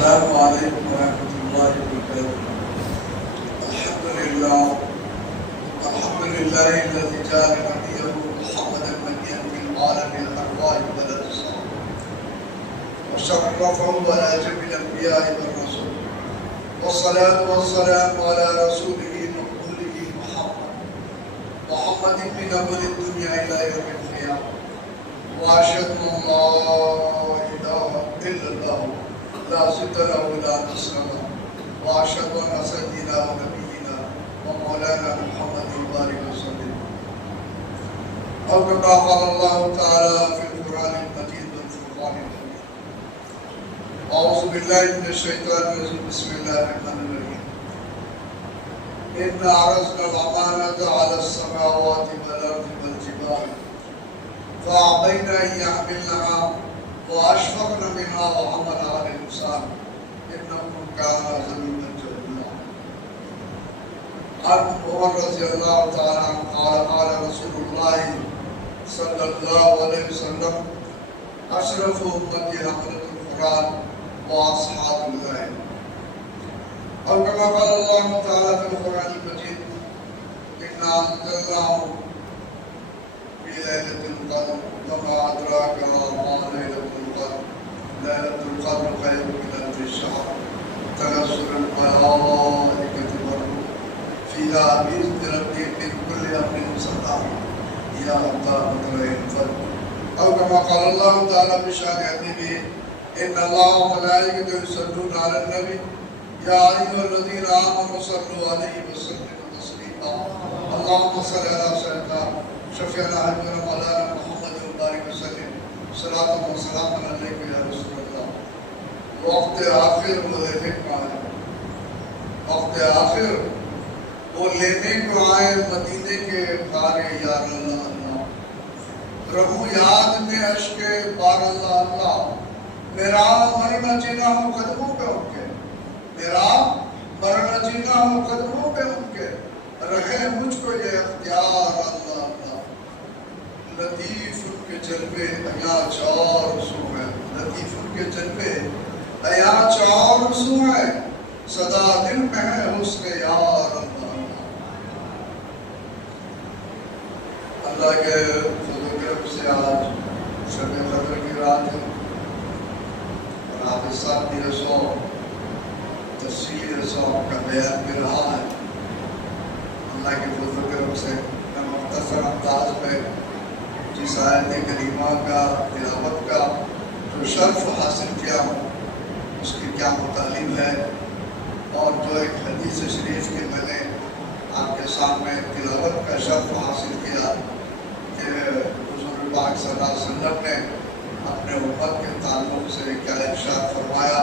السلام عليكم ورحمة الله وبركاته. الحمد لله الذي جعل نبيه محمدا نبيا في العالم الأرواح والأجسام وشرفه على جميع الأنبياء والرسل والصلاة والسلام على رسوله مقبوله محمد من أول الدنيا إلى يوم القيامة وأشهد أن لا إله إلا الله لا ضد له ولا نصر له وأشهد أن سيدنا ونبينا ومولانا محمد وآله وسلم أو كما قال الله تعالى في القرآن المجيد والفرقان الحميد. أعوذ بالله من الشيطان الرجيم. بسم الله الرحمن الرحيم. إنا عرضنا الأمانة على السماوات والأرض والجبال فأبين أن يحملنها وأشفقن منها وحملها الإنسان إنه كان ظلوما جهولا. عن عمر رضي الله تعالى عنه قال رسول الله صلى الله عليه وسلم أشرف أمتي حملة القرآن وأصحاب الغيب. أو كما قال الله تعالى في القرآن المجيد إنا أنزلناه في ليلة القدر وما أدراك ما ليلة القدر ليلة القدر خير من ألف شهر تنزل الملائكة والروح فيها بإذن ربهم من كل أمر سلام يا أبا مطلع الفجر. أو كما قال الله تعالى بشأن حبيبه إن الله وملائكته يصلون على النبي يا أيها الذين آمنوا صلوا عليه وسلموا تسليما. اللهم صل على سيدنا شفيعنا حبيبنا مولانا محمد وبارك وسلم صلاة وسلام عليك يا رسول الله. وقت آخر وہ لینے کو آئے، وقت آخر وہ لینے کو آئے مدینے کے غارِ یار اللہ اللہ. رہو یاد میں عشق بار اللہ اللہ. میرا مرنا جینا ہو قدموں پہ ان کے، میرا مرنا جینا ہو قدموں پہ ان کے، رہے مجھ کو یہ اختیار اللہ اللہ. لطیف ان کے جلوے ایا چار سو ہے، لطیف ان کے جلوے ایا چار سو ہے، صدا دل میں ہے حسن یار اللہ اللہ. اللہ کے فضل و کرم سے آج شب قدر کی رات ہے اور حافظ صاحب کی رسو تفصیلی رسو کا بیان بھی رہا ہے. اللہ کے فضل و کرم سے میں مختصر انداز میں جس آیت کریمہ کا تلاوت کا جو شرف حاصل کیا ہوں اس کی کیا مطالب ہے، اور جو ایک حدیث شریف کی میں نے آپ کے سامنے تلاوت کا شرف حاصل کیا کہ حضور پاک صلی اللہ علیہ وسلم نے اپنے امت کے تعلق سے کیا ارشاد فرمایا.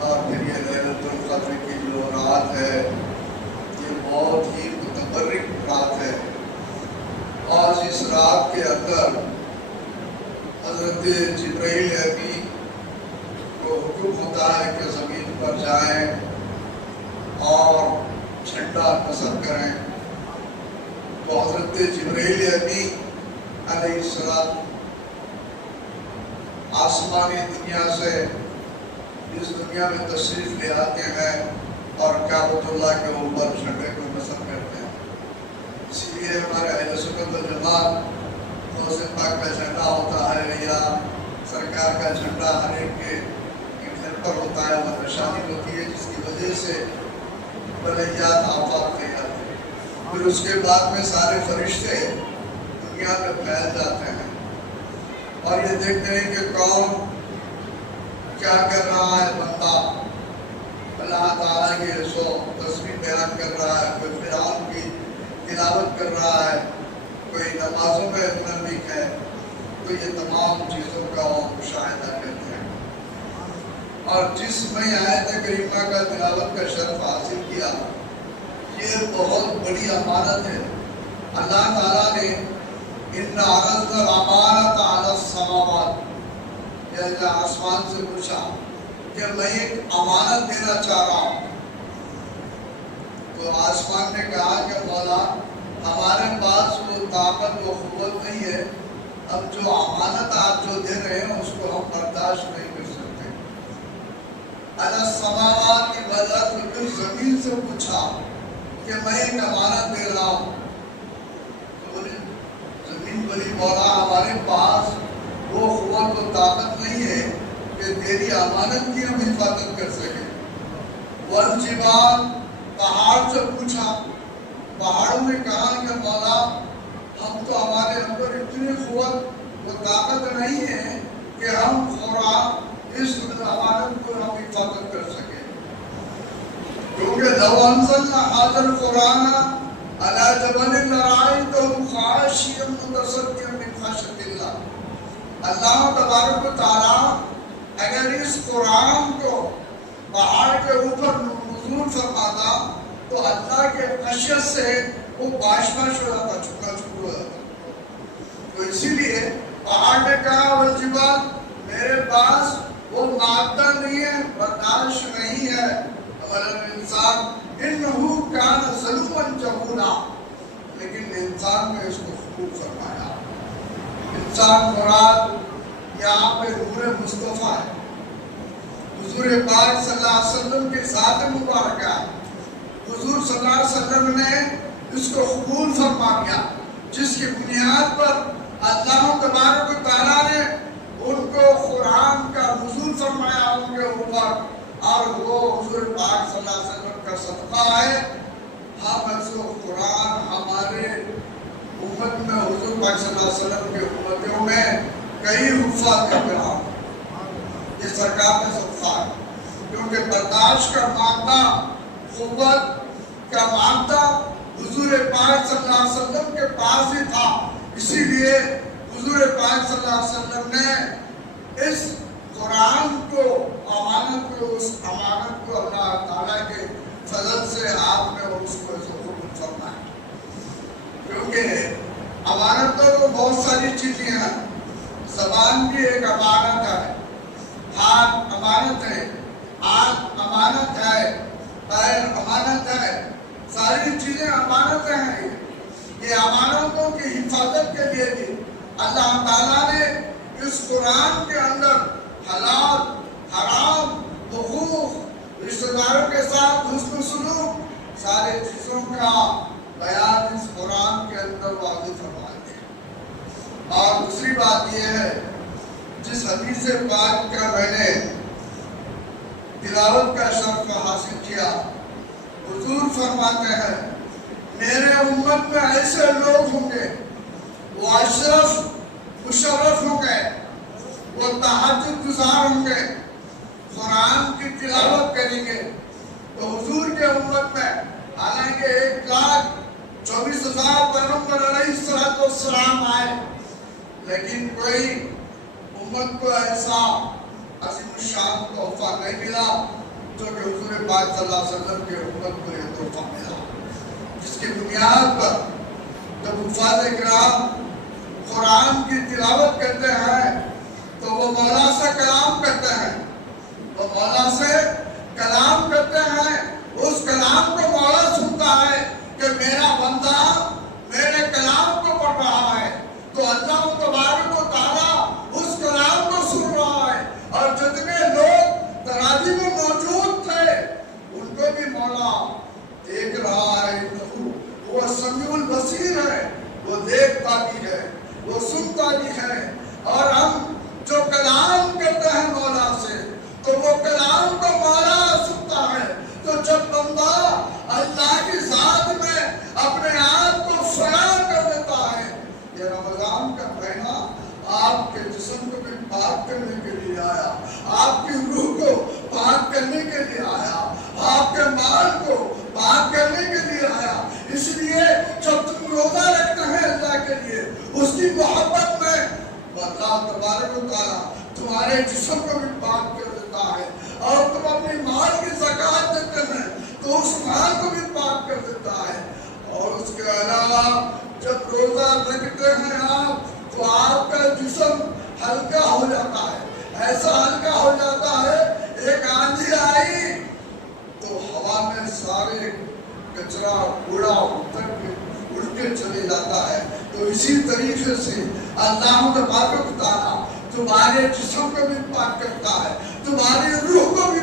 اور پھر یہ لیلۃ القدر کی جو رات ہے یہ بہت ہی متبرک رات ہے، اور اس رات کے اندر حضرت جبرائیل امین کو حکم ہوتا ہے کہ زمین پر جائیں اور جھنڈا نصب کریں. تو حضرت جبرائیل امین علیہ السلام آسمانی دنیا سے اس دنیا میں تشریف لے آتے ہیں اور کعبۃ اللہ کے اوپر جھنڈے کو نصب کرتے ہیں. اسی لیے ہمارے اہل سنت والجماعت غوث پاک کا جھنڈا ہوتا ہے یا سرکار کا جھنڈا ہر ایک کے گھر پر ہوتا ہے، وہ نشانی ہوتی ہے جس کی وجہ سے بلیات آفات نہیں آتے. پھر اس کے بعد میں سارے فرشتے دنیا میں پھیل جاتے ہیں اور یہ دیکھتے ہیں کہ کون کیا کر رہا ہے. بندہ اللہ تعالیٰ کی سو تصویر بیان کر رہا ہے، کوئی قرآن کی تلاوت کر رہا ہے، کوئی نمازوں میں منسلک ہے، تو یہ تمام چیزوں کا وہ مشاہدہ کرتے ہیں. اور جس میں آیت کریمہ کا تلاوت کا شرف حاصل کیا یہ بہت بڑی امانت ہے. اللہ تعالیٰ نے اِنَّا عَرَضْنَا الْأَمَانَةَ عَلَى السَّمَاوَاتِ، یا آسمان سے پوچھا کہ میں ایک امانت دینا چاہ رہا ہوں. تو آسمان نے کہا کہ مولا ہمارے پاس وہ طاقت و قوت نہیں ہے، اب جو امانت آپ جو دے رہے ہیں اس کو ہم برداشت نہیں کر سکتے. علی السماوات والارض، جو زمین سے پوچھا کہ میں ایک امانت دے رہا ہوں، تو بولی زمین بولی مولا ہمارے پاس وہ قوت و طاقت نہیں ہے کہ تیری امانت کی ہم حفاظت کر سکیں۔ والجبال، پہاڑ سے پوچھا، پہاڑوں نے کہا کہ مولا ہم تو ہمارے اندر اتنی قوت و طاقت نہیں ہے کہ ہم خوراک اس امانت کو ہم حفاظت کر سکیں، کیونکہ لو انزلنا ھذا القرآن علی جبل لرأیتہ خاشعا متصدعا من خشیۃ اللہ۔ اللہ تبارک و تعالیٰ اگر اس قرآن کو پہاڑ کے اوپر نزول فرماتا تو اللہ کے خشیت سے وہ باش باش ہو جاتا، چھکا چھکو ہو جاتا۔ تو اسی لیے پہاڑ نے کہا والجبال، میرے پاس وہ مادہ نہیں ہے، برداشت نہیں ہے، ہمارا انسان انہو کان ظلوما جہولا، لیکن انسان نے اس کو قبول فرمایا۔ انسان مراد یہاں پہ نور مصطفیٰ ہے، حضور پاک صلی اللہ علیہ وسلم کی ذات مبارکہ۔ حضور صلی اللہ علیہ وسلم نے اس کو قبول فرما لیا، جس کی بنیاد پر اللہ تبارک و تعالیٰ نے ان کو قرآن کا نزول فرمایا ان کے اوپر، اور وہ حضور پاک صلی اللہ علیہ وسلم کا صدقہ ہے۔ ہم ایسے قرآن ہمارے امت میں، حضور پاک صلی اللہ علیہ وسلم کے امتوں میں کئی حفاظ کرام یہ سرکار کا صدقہ ہے، کیونکہ برداشت کا مادہ، قوت کا مادہ حضور پاک صلی اللہ علیہ وسلم کے پاس ہی تھا۔ اسی لیے حضور پاک صلی اللہ علیہ وسلم نے اس قرآن کو، امانت کو، اس امانت کو اللہ تعالیٰ کے فضل سے آپ نے اس کو قبول فرمایا۔ کیونکہ امانتوں کو بہت ساری چیزیں ہیں، زبان بھی ایک امانت ہے، ہاتھ امانت ہے، آنکھ امانت ہے، پیر امانت ہے، ساری چیزیں امانتیں ہیں۔ یہ امانتوں کی حفاظت کے لیے بھی اللہ تعالیٰ نے اس قرآن کے اندر حلال، حرام، حقوق، رشتہ داروں کے ساتھ حسن سلوک، سارے چیزوں کا بیان اس قرآن کے اندر واضح فرما دیا۔ اور دوسری بات یہ ہے، جس حدیث پاک کا میں نے تلاوت کا شرف حاصل کیا، حضور فرماتے ہیں میرے امت میں ایسے لوگ ہوں گے، وہ اشرف مشرف ہوں گے، وہ تہجد گزار ہوں گے، قرآن کی تلاوت کریں گے۔ تو حضور کے امت میں حالانکہ 1,24,000 پیغمبر علیہ السلام آئے، لیکن کوئی امت کو ایسا عظیم الشان تحفہ نہیں ملا جو کہ حضور پاک صلی اللہ علیہ وسلم کے امت کو یہ تحفہ ملا، جس کی بنیاد پر جب حفاظ کرام قرآن کی تلاوت کرتے ہیں تو وہ مولا سے کلام کرتے ہیں، وہ مولا سے کلام کرتے ہیں، اس کلام کو مولا سنتا ہے کہ میرا بندہ میرے کلام کو پڑھ رہا ہے، تو اللہ تبارک و تعالیٰ اس کلام کو سن رہا ہے، اور جتنے لوگ تراجی میں موجود تھے ان کو بھی مولا دیکھ رہا ہے۔ وہ سمیع البصیر ہے، وہ دیکھتا بھی ہے، وہ سنتا بھی ہے۔ اور ہم جو کلام کرتے ہیں مولا سے، تو وہ کلام کو مولا سنتا ہے۔ تو جب بندہ اللہ کی ذات میں اپنے آپ کو فنا کر دیتا ہے، یہ رمضان کا مہینہ آپ کے جسم کو بھی پاک کرنے کے لیے آیا، آپ کی روح کو پاک کرنے کے لیے آیا، آپ کے مال کو پاک کرنے کے لیے آیا۔ اس لیے جب تم روزہ رکھتے ہیں اللہ کے لیے، اس کی محبت میں اللہ تبارک و تعالیٰ تمہارے جسم کو بھی پاک کر دیتا ہے، اور تم اپنی مال کی زکوٰۃ دیتے ہیں تو اس مال کو بھی پاک کر دیتا ہے۔ اور اس کے علاوہ جب روزہ رکھتے ہیں آپ تو آپ کا جسم ہلکا ہو جاتا ہے، ایسا ہلکا ہو جاتا ہے، ایک آندھی آئی تو ہوا میں سارے کچرا کوڑا اڑ کے چلے جاتا ہے۔ تو اسی طریقے سے اللہ تبارک و تعالیٰ تمہارے جسم کو بھی پاک کرتا ہے، تمہاری روح کو بھی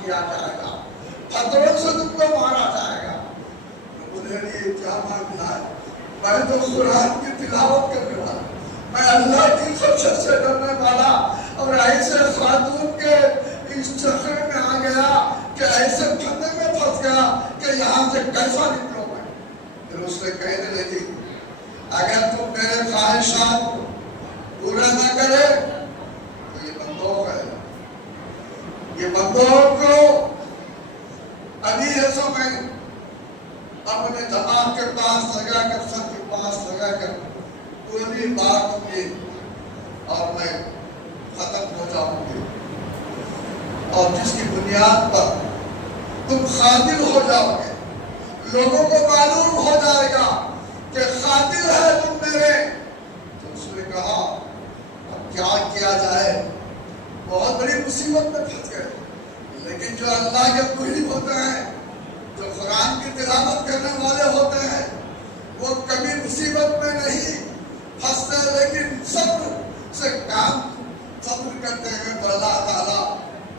کیا جائے گا، پتھروں سے تم کو مارا جائے گا۔ مجھے یہ کیا معاملہ ہے؟ میں تو قرآن کی تلاوت کرنے والا، میں اللہ کی خشیت سے ڈرنے والا، اور ایسے خاتون کے اس چکر میں آ گیا کہ ایسے پھندے میں پھنس گیا کہ یہاں سے کیسا نکلوں میں۔ پھر اس نے کہنے لگی اگر تم میرے خواہشات کو پورا نہ کرے تو یہ بندوق ہے، یہ بندوق کو ابھی ایسا میں اپنے دماغ کے پاس لگا کر، سر کے پاس لگا کر پوری بات کی اور میں ختم ہو جاؤں گی، اور جس کی بنیاد پر تم قاتل ہو جاؤ گے، لوگوں کو معلوم ہو جائے گا کہ قاتل ہے تم میرے۔ تو اس نے کہا اب کیا کیا جائے، بہت بڑی مصیبت میں پھنس گئے۔ لیکن جو اللہ کے محب ہوتے ہیں، جو قرآن کی تلاوت کرنے والے ہوتے ہیں، وہ کبھی مصیبت میں نہیں پھنستے، لیکن صبر سے کام صبر کرتے ہیں تو اللہ تعالیٰ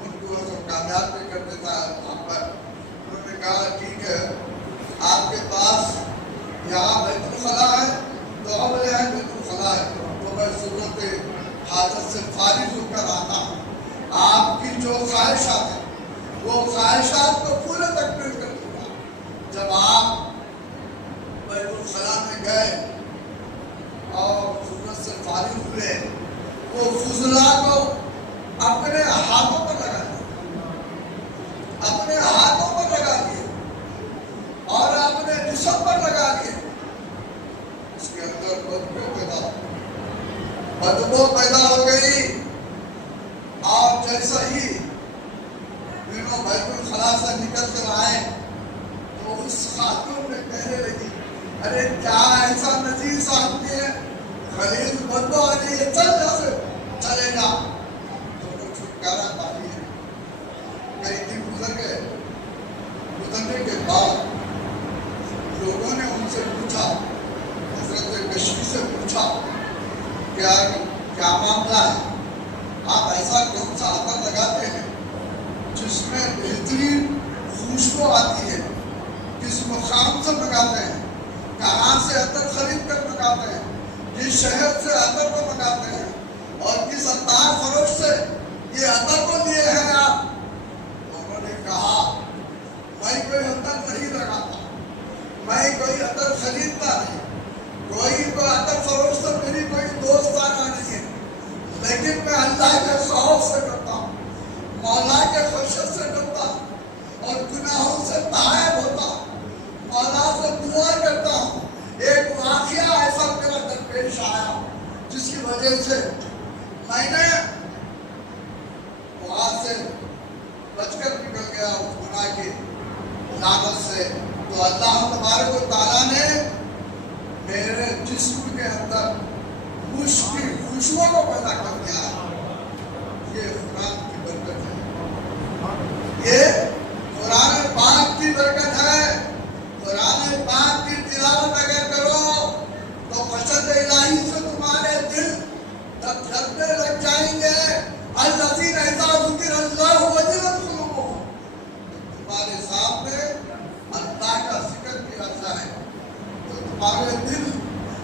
ان کو کامیاب بھی کر دیتا ہے۔ وہاں پر انہوں نے کہا ٹھیک ہے، آپ کے پاس یہاں بیت الخلا ہے، دو عملے ہیں، بیت الخلا ہے، تو میں ضرورت حاجت سے فارغ ہو کر آتا ہوں، آپ کی جو خواہشات ہیں وہ خواہشات کو پورے تکمیل کر دوں گا۔ جب آپ بیت الخلا میں گئے اور ضرورت سے فارغ ہوئے، وہ فضلہ کو اپنے ہاتھوں پر لگا دیا، اپنے ہاتھوں پر لگا دیے اور اپنے جسم پر لگا دیے۔ اس کے اندر بدبو پیدا ہو گئی، اور جیسا ہی دونوں بیت الخلا سے نکل کر آئے تو اس خاتون نے کہنے لگی ارے کیا ایسا نذیر صاحب نے غلیظ بدبو آ رہی ہے، چل جا سے چلے جا۔ دونوں چھٹکارا پا لیے۔ کئی دن گزر گئے، گزرنے کے بعد لوگوں نے ان سے پوچھا، حضرت کشفی سے پوچھا کیا معاملہ ہے، آپ ایسا کون سا عطر لگاتے ہیں جس میں بہترین خوشبو آتی ہے، کس مقام سے منگاتے ہیں، کہاں سے عطر خرید کر منگاتے ہیں، کس شہر سے عطر کو منگاتے ہیں، اور کس عطار فروش سے یہ عطر کو لیے ہیں آپ؟ انہوں نے کہا میں کوئی عطر نہیں لگاتا، میں کوئی عطر خریدتا نہیں، کوئی عطر فروش سے میری کوئی دوستانہ نہیں ہے، لیکن میں اللہ کے خوف سے ڈرتا ہوں، مولا کے خشیت سے ڈرتا ہوں، اور گناہوں سے تائب ہوتا ہوں، مولا سے دعا کرتا ہوں۔ ایک واقعہ ایسا میرا درپیش آیا جس کی وجہ سے میں نے وہاں سے بچ کر نکل گیا اس گناہ کی لعنت سے۔ تو اللہ تبارک و تعالیٰ نے میرے جسم کے اندر مشک کی خوشبو کو پیدا کر دیا ہے۔ یہ قرآن کی برکت ہے، یہ قرآن پاک کی برکت ہے۔ قرآن پاک کی تلاوت اگر کرو تو خشیت الہی سے تمہارے دل دھڑکنے لگ جائیں گے۔ الذین اذا ذکر اللہ وجلت قلوبہم، تمہارے سامنے اللہ کا ذکر کیا جائے تو تمہارے دل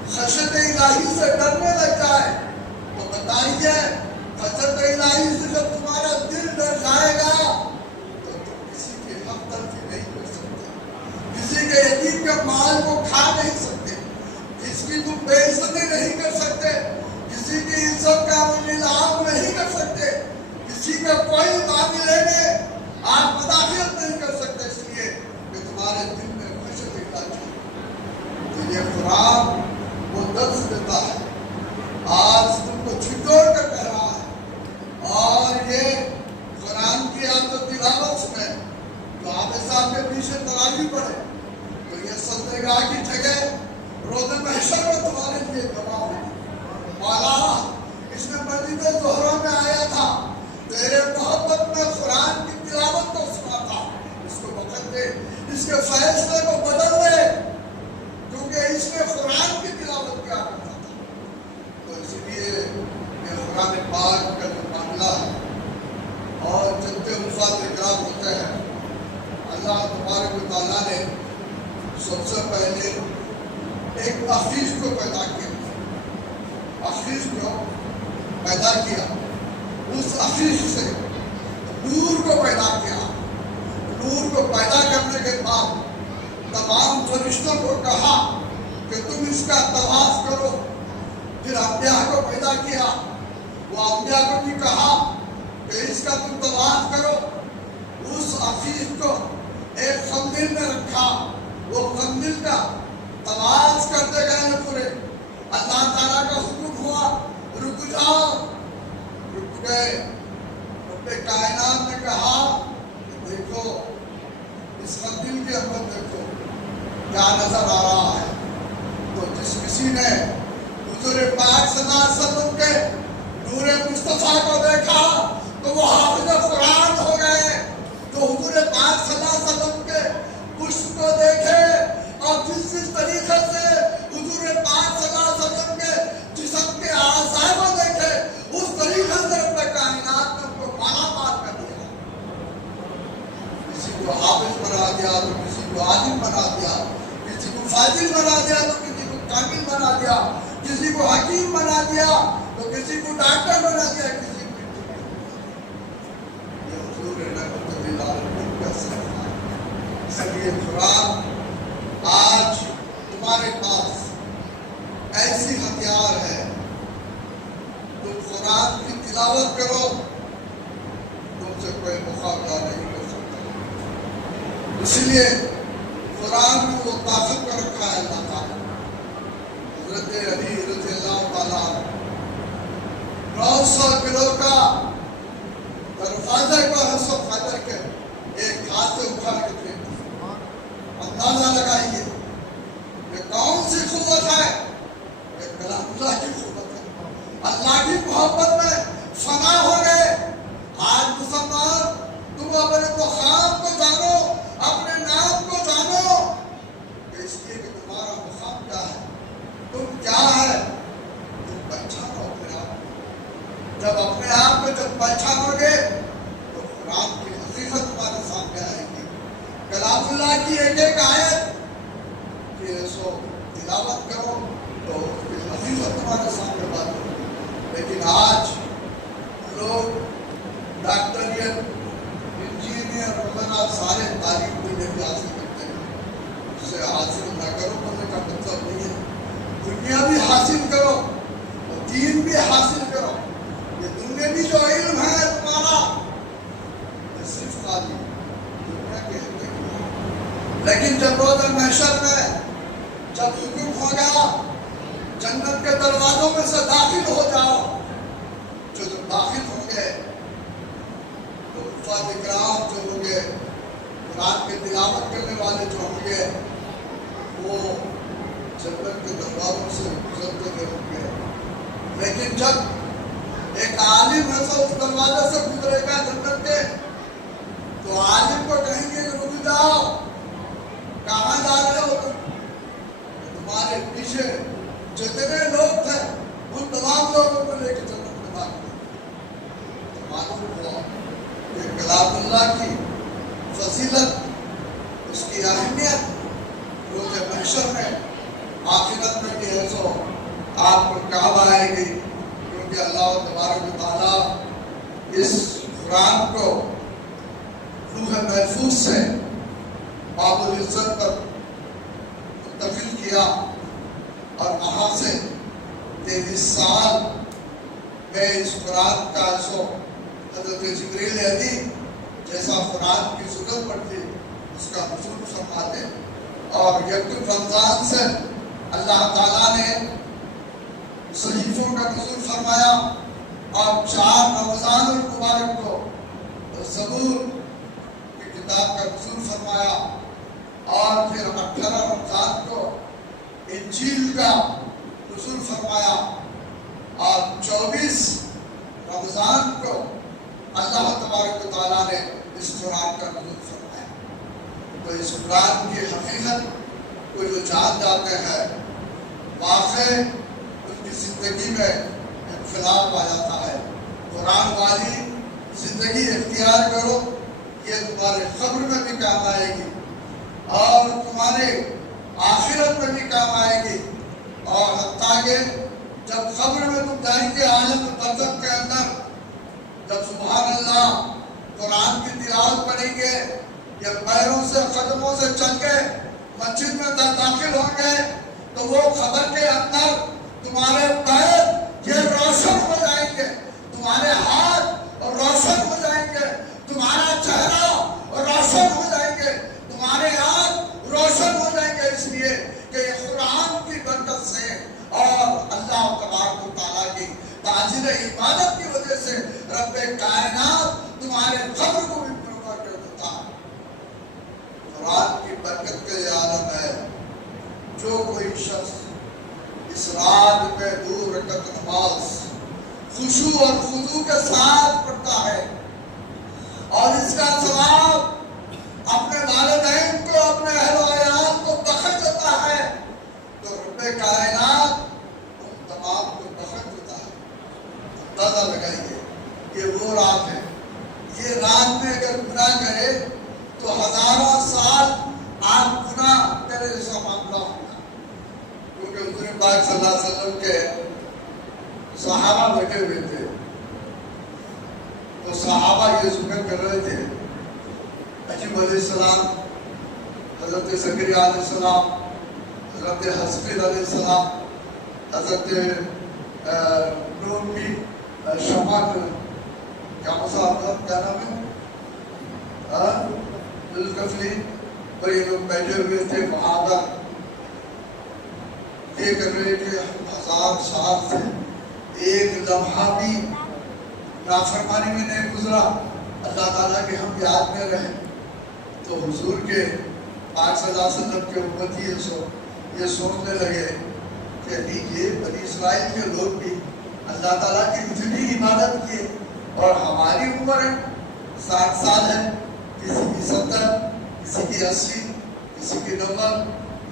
خشیت الہی سے ڈرنے لگ جائے۔ تو بتائیے خشیت الہی سے جب تمہارا دل ڈر جائے گا تو تم کسی کی حق تلفی نہیں کر سکتے، کسی کے یتیم کے مال کو کھا نہیں سکتے، کسی کی تم بے عزتی نہیں کر سکتے، کسی کی عزت کا نیلام نہیں کر سکتے، کسی کا کوئی معاملے میں آپ مداخلت نہیں کر سکتے، اس لیے کہ تمہارے دل میں خشیت الہی ہے۔ تو یہ قرآن وہ درس دیتا ہے، آج تم کو چھٹوڑ کر کہہ رہا ہے، اور یہ قرآن کی آپ کو تلاوت سنیں تو آپ صاحب کے پیچھے تراویح پڑھے تو یہ سجدگاہ کی جگہ روز محشر میں تمہارے لیے گواہ ہوگی۔ مولا اس نے مسجد زہرا میں آیا تھا، تیرے محبت میں قرآن کی تلاوت کو سنا تھا، اس کو وقت دے، اس کے فیصلے کو بدل دے، کیونکہ اس نے قرآن کی تلاوت کیا کرتا تھا۔ تو اس لیے یہ قرآن پاک کا جو معاملہ ہے وفات کرام ہوتے ہیں، اللہ تبارک و تعالیٰ نے سب سے پہلے ایک عفیف کو پیدا کیا، عفیف کو پیدا کیا، اس عفیف سے نور کو پیدا کیا۔ نور کو پیدا کرنے کے بعد تمام فرشتوں کو کہا کہ تم اس کا تلاش کرو۔ پھر انبیاء کو پیدا کیا، وہ انبیاء کو بھی کہا کہ اس کا تم تلاش کرو۔ اس عفیف کو ایک قندیل میں رکھا، وہ قندیل کا تلاش کرتے گئے پورے۔ اللہ تعالیٰ کا حکم ہوا رک جاؤ، رک گئے۔ رب کائنات نے کہا کہ دیکھو اس قندیل کے اندر دیکھو کیا نظر آ رہا ہے۔ تو جس کسی نے حضور پاک صلی اللہ علیہ وسلم کے نور مصطفیٰ کو دیکھا تو وہ حافظ قرآن ہو گئے۔ جو حضور پاک صلی اللہ علیہ وسلم کے پشت کو دیکھے اور جس طریقے سے حضور پاک صلی اللہ علیہ وسلم کے جسم کے اعضاء کو دیکھے، اس طریقے سے رب کائنات نے ان کو مالا مال کر دیا۔ کسی کو حافظ بنا دیا تو کسی کو عالم بنا دیا، کسی کو فاضل بنا دیا تو کسی کو کامل بنا دیا، کسی کو حکیم بنا دیا تو کسی کو ڈاکٹر بنا دیا، کسی کو یہ حضور رحمت للعالمین کا سفر۔ اس لیے قرآن آج تمہارے پاس ایسی ہتھیار ہے، تم قرآن کی تلاوت کرو، تم سے کوئی مقابلہ نہیں کر سکتا۔ اس لیے قرآن میں وہ طاقت کو رکھا ہے اللہ تعالیٰ۔ حضرت علی رضی اللہ تعالیٰ 900 کلو کا دروازے کو حسب فائدہ کے ایک ہاتھ سے اٹھا کے تھے۔ اندازہ لگائیے کہ کون سی قوت ہے؟ یہ کلام اللہ کی قوت ہے۔ اللہ کی محبت میں فنا ہو گئے۔ آج مسلمان تم اپنے مقام کو جانو، اپنے نام کو جانو، کہ اس لیے کہ تمہارا مقام کیا ہے، تم کیا ہے، تم پہچانو اپنے آپ کو۔ جب اپنے آپ کو جب پہچانو گے تو قرآن کی حقیقت تمہارے سامنے آئے گی۔ کلام اللہ کی ایک ایک آیت کہ سو تلاوت کرو تو اس کی حقیقت تمہارے سامنے بات ہوگی۔ لیکن آج لوگ ڈاکٹریت، انجینئر وغیرہ سارے تعلیم دنیا بھی حاصل کرتے ہیں۔ اس سے حاصل نہ کرو کرنے کا مطلب نہیں ہے، دنیا بھی حاصل کرو اور دین بھی حاصل کرو۔ یہ دنیاوی جو علم ہے تمہارا، یہ صرف خالی دنیا کے علم ہے۔ لیکن جب روز محشر میں جب حکم ہو گیا جنت کے دروازوں میں سے داخل ہو جاؤ، جو تم داخل ہوں گے تو حفاظ کرام جو ہوں گے، قرآن کے تلاوت کرنے والے جو ہوں گے، وہ جنت کے دروازوں سے گزرتے ہوئے ہوں گے۔ لیکن جب ایک عالم ہے سو اس دروازے سے گزرے گا جنت کے، تو عالم کو کہیں گے کہ رک جاؤ، کہاں جا رہے ہو تم؟ تمہارے پیچھے جتنے لوگ تھے ان تمام لوگوں کو لے کے جنت میں داخل تو معلوم ہوا کہ کلام اللہ کی فضیلت، اس کی اہمیت روز محشر میں، آخرت میں بھی ہے سو آپ کو کام آئے گی، کیونکہ اللہ تبارک و تعالیٰ اس قرآن کو روح محفوظ سے باب العزت پر منتقل کیا، اور وہاں سے 23 سال میں اس قرآن کا سو حضرت جبریل علی جیسا قرآن کی ضرورت پڑتی اس کا نزول فرماتے، اور یکم رمضان سے اللہ تعالیٰ نے صحیفوں کا نزول فرمایا، اور 4 رمضان المبارک کو زبور کی کتاب کا نزول فرمایا، اور پھر 18 رمضان کو انجیل کا نزول فرمایا، اور 24 رمضان کو اللہ تبارک و تعالیٰ نے اس قرآن کا نزول فرمایا۔ تو اس قرآن کی حقیقت کو جو جان جاتے ہیں، واقع ان کی زندگی میں انقلاب آ جاتا ہے۔ قرآن والی زندگی اختیار کرو، یہ تمہارے قبر میں بھی کام آئے گی اور تمہارے آخرت میں بھی کام آئے گی، اور حتیٰ کہ جب قبر میں تم جائیں گے عالم برزخ کے اندر، جب سبحان اللہ قرآن کی تلاوت پڑھیں گے، یا پیروں سے قدموں سے چل کے مسجد میں داخل ہوں گے تو وہ قبر کے اندر تمہارے پیر یہ روشن ہو جائیں گے، تمہارے ہاتھ روشن ہو جائیں گے، تمہارا چہرہ روشن ہو جائیں گے، تمہارے آنکھ روشن ہو جائیں گے، اس لیے کہ یہ قرآن کی برکت سے اور اللہ تبارک و تعالیٰ کی تعظیم عبادت کی وجہ سے رب کائنات تمہارے قبر کو بھی پورا کر دیتا ہے۔ قرآن کی برکت کا یہ عالم ہے، جو کوئی شخص اس رات میں 2 رکعت نماز خشوع اور خضوع کے ساتھ پڑھتا ہے اور اس کا ثواب اپنے والدین کو، اپنے اہل و عیال کو بخش دیتا ہے، تو رب کائنات ان تمام کو بخش دیتا ہے۔ اندازہ لگائیے کہ وہ رات ہے، یہ رات میں اگر گناہ کرے تو ہزاروں سال آپ گناہ کرے جیسا معاملہ ہوگا، کیونکہ حضور پاک صلی اللہ علیہ وسلم کے صحابہ بیٹھے ہوئے تھے، تو صحابہ یہ ذکر کر رہے تھے، عجیب علیہ السلام، حضرت زکریا علیہ السلام، حضرت حزقیل علیہ السلام، حضرت نوح کی شفاعت، کیا مصاحب کیا نام ہے، ذوالکفلی، اور یہ لوگ بیٹھے ہوئے تھے وہاں پر، یہ کر رہے کہ 1000 سال سے ایک لمحہ بھی نافرمانی میں نہیں گزرا، اللہ تعالیٰ کے ہم یاد میں رہیں۔ تو حضور کے پاک صلی اللہ علیہ وسلم کے امتی یہ سوچنے لگے کہ یہ بنی اسرائیل کے لوگ بھی اللہ تعالیٰ کی اتنی عبادت کیے، اور ہماری عمر ہے 60 سال ہے، کسی کی 70، کسی کی 80، کسی کی 90،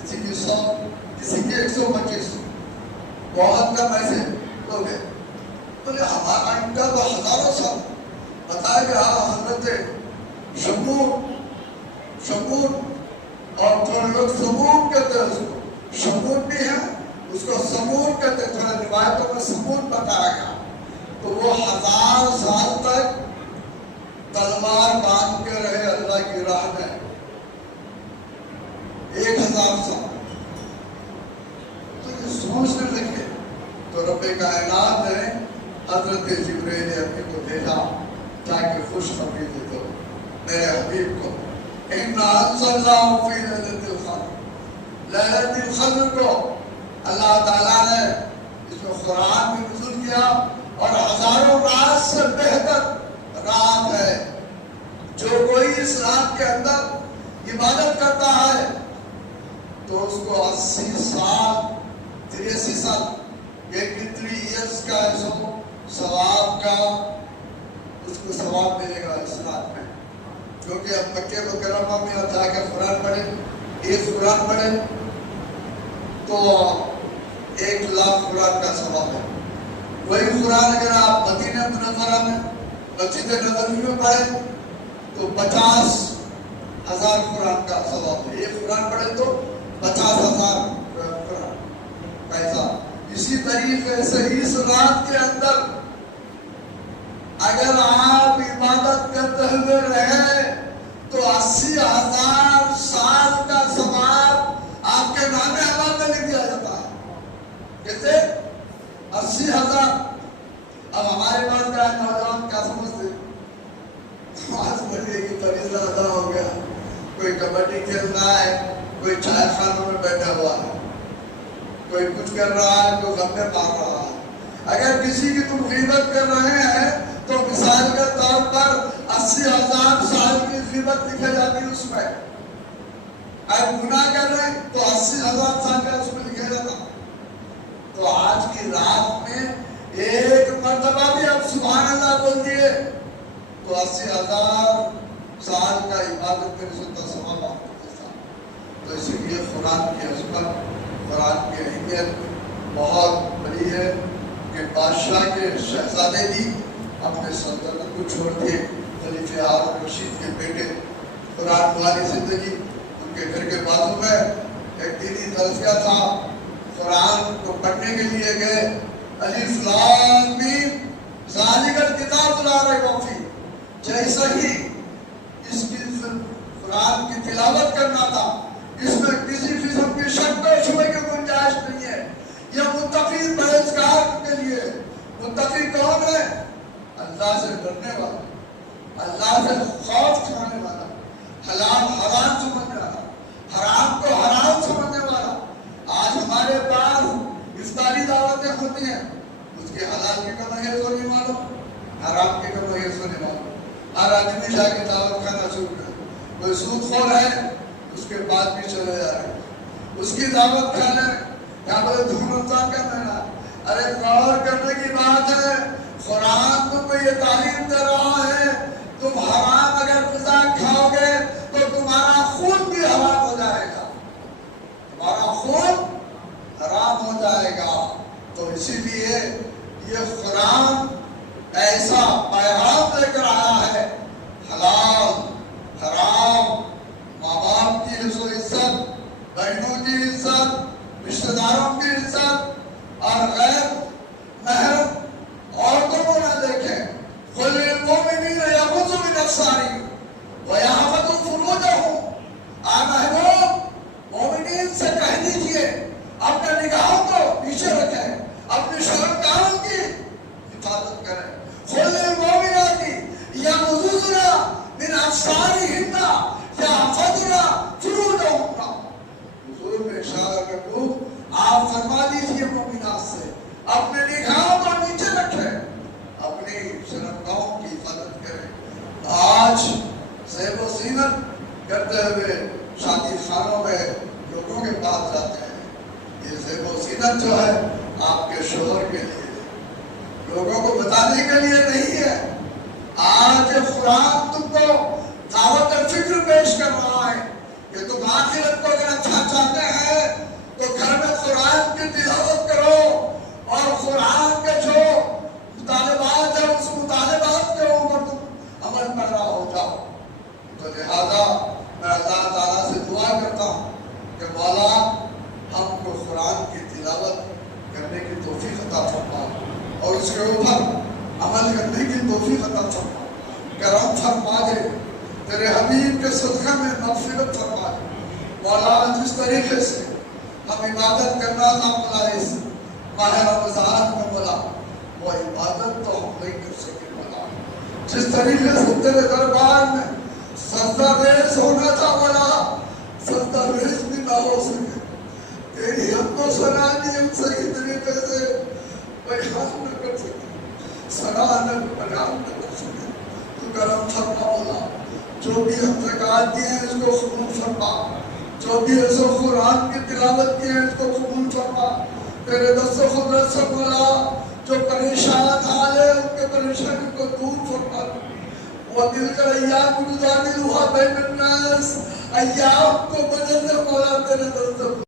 کسی کی 100، کسی کی 125، بہت کم ایسے لوگ ہیں۔ بولے ہمارا ان کا تو ہزاروں سال بتایا کہ حضرت شمون اور تھوڑے لوگ سمون کہتے ہیں، اس کو شمون بھی ہے، اس کو سمون کہتے ہیں، تھوڑے روایتوں میں سمون بتایا گیا، تو وہ 1000 سال تک تلوار باندھ کے رہے اللہ کی راہ میں، 1000 سال۔ تو یہ سوچنے لگے، تو رب کائنات نے حضرت جبرائیل امین کو بھیجا تاکہ خوشخبری دے دو میرے حبیب کو، اِنَّا أَنزَلْنَاهُ فِي لَيْلَةِ الْقَدْرِ، لَيْلَةِ الْقَدْر کو اللہ تعالیٰ نے اس میں قرآن بھی نزول کیا، اور ہزاروں رات سے بہتر رات ہے۔ جو کوئی اس رات کے اندر عبادت کرتا ہے تو اس کو 80 سال 83 سال 83 ایئرس کا ثواب کا اس کو ثواب ملے گا اس رات میں، کیونکہ اب مکہ مکرمہ میں جا کر قرآن پڑھے، ایک قرآن پڑھے تو 1 لاکھ قرآن کا ثواب ہے۔ وہی قرآن اگر آپ مدینہ منورہ میں مسجد نبوی میں پڑھیں تو 50,000 قرآن کا ثواب ہے، ایک قرآن پڑھے تو 50,000 قرآن پیسہ۔ اسی طریقے سے اس رات کے اندر اگر آپ عبادت کرتے ہوئے رہے تو 80,000 سال کا ثواب آپ کے نام اعمال میں لکھ دیا جاتا ہے۔ کتنے؟ 80,000۔ اب ہمارے پاس کا نوجوان کیا سمجھتے؟ نماز پڑھنے کی فریضہ ادا ہو گیا، کوئی کبڈی کھیل رہا ہے، کوئی چائے خانوں میں بیٹھا ہوا ہے، کوئی کچھ کر رہا ہے، کوئی غم میں مار رہا ہے۔ اگر کسی کی تم غیبت کر رہے ہیں تو مثال کے طور پر 80,000 سال کی غیبت لکھے جاتی ہے اس میں۔ اگر گناہ کر رہے ہیں تو 80,000 سال کا اس میں لکھا جاتا۔ تو آج کی رات میں ایک مرتبہ بھی آپ سبحان اللہ بول دیے تو 80,000 سال کا عبادت میں رسولتا ثواب آپ کو دیتا۔ تو اسی لیے قرآن کی عظمت، قرآن کی اہمیت بہت بڑی ہے کہ بادشاہ کے شہزادے بھی اپنے سلطنت کو چھوڑ کے خلیفہ مولوی ہارون رشید کے بیٹے قرآن والی زندگی، ان کے گھر کے بازو میں ایک دینی درسگاہ تھا، قرآن کو پڑھنے کے لیے گئے، الف لام میم ذالک الکتاب لا ریب فیہ، جیسا ہی اس کی قرآن کی تلاوت کرنا تھا، اس میں کسی قسم کی شک و شبہ کی گنجائش نہیں ہے، یہ متقی پرہیزگار کے لیے۔ متقی کون ہے؟ اللہ سے ڈرنے والا، اللہ سے خوف کھانے والا، حلال حرام سمجھنے والا، حرام کو حرام سمجھنے والا۔ آج ہمارے پاس افطاری دعوتیں ہوتی ہیں، اس کے حلال کی کم ہے سو نہیں معلوم، حرام کی کم ہے سو نہیں معلوم۔ ہر آدمی جا کے دعوت کھانا شروع کر، کوئی سود خور ہے اس کے بعد بھی چلے جا رہے ہیں، اس کی دعوت کھانے یہاں پر دھوم رمضان کا مہینہ، ارے غور کرنے کی بات ہے، قرآن تم کو یہ تعلیم دے رہا ہے، تم حرام اگر غذا کھاؤ گے تو تمہارا خون بھی حرام ہو جائے گا، تمہارا خون حرام ہو جائے گا۔ تو اسی لیے یہ قرآن ایسا پیغام لے کر آیا ہے، حلال حرام، ماں باپ کی عزت، بہنوں کی عزت، رشتہ داروں کی عزت، اور غیر محرم عورتوں کو نہ دیکھیں۔ قل للمؤمنین یغضوا من ابصارہم ویحفظوا فروجہم، بہنوں مومنین سے کہہ دیجئے اپنے نگاہوں کو پیچھے رکھیں، اپنے شرمگاہوں کی حفاظت کریں۔ قل للمؤمنات یغضضن من ابصارہن یحفظن فروجہن، حضور میں اشارہ کروں، آپ فرما دیجئے مومنات سے اپنے نگاہوں کو نیچے رکھیں، اپنی شرمگاہوں کی حفاظت کریں۔ آج زیب و زینت کرتے ہوئے شادی خانوں میں لوگوں کے پاس جاتے ہیں، یہ زیب و زینت جو ہے آپ کے شوہر کے لیے، لوگوں کو بتانے کے لیے نہیں ہے۔ آج قرآن تم کو دعوت فکر پیش کر رہا ہے کہ تم آخرت کو اگر اچھا چاہتے ہیں تو گھر میں قرآن کی تلاوت کرو، اور قرآن کے جو مطالبات ہیں اس مطالبات کے اوپر تم عمل کر رہا ہو جاؤ۔ تو لہذا میں اللہ تعالیٰ سے دعا کرتا ہوں کہ مولا ہم کو قرآن کی تلاوت کرنے کی توفیق عطا فرما، اور اس کے اوپر عمل کرنے کی توفیق عطا فرما، کرم فرما دے، تیرے حبیب کے صدقہ میں مغفرت فرما دے۔ مولا جس طریقے سے ہم عبادت کرنا تھا مولا اس ماہ رمضان میں مولا، وہ عبادت تو ہم نہیں کر سکے مولا، جس طریقے سے تیرے دربار میں سجدہ ریز ہونا تھا مولا، سجدہ ریز بھی نہ ہو سکے، تیری حمد و ثنا بھی ہم صحیح طریقے سے بیان نہ کر سکے، ثنا نہ بیان نہ کر سکے۔ تو کرم فرما مولا، جو بھی ہم زکوٰۃ دیے ہیں اس کو قبول فرما، جو بھی ایسے قرآن کی تلاوت کی ہے اس کو قبول فرما، تیرے دست قدرت سے مولا جو پریشان حال ہے ان کے پریشانی کو دور فرما۔ وَتِلْكَ الْأَيَّامُ نُدَاوِلُهَا بَيْنَ النَّاسِ، ایام کو بدلنے مولا تیرے دست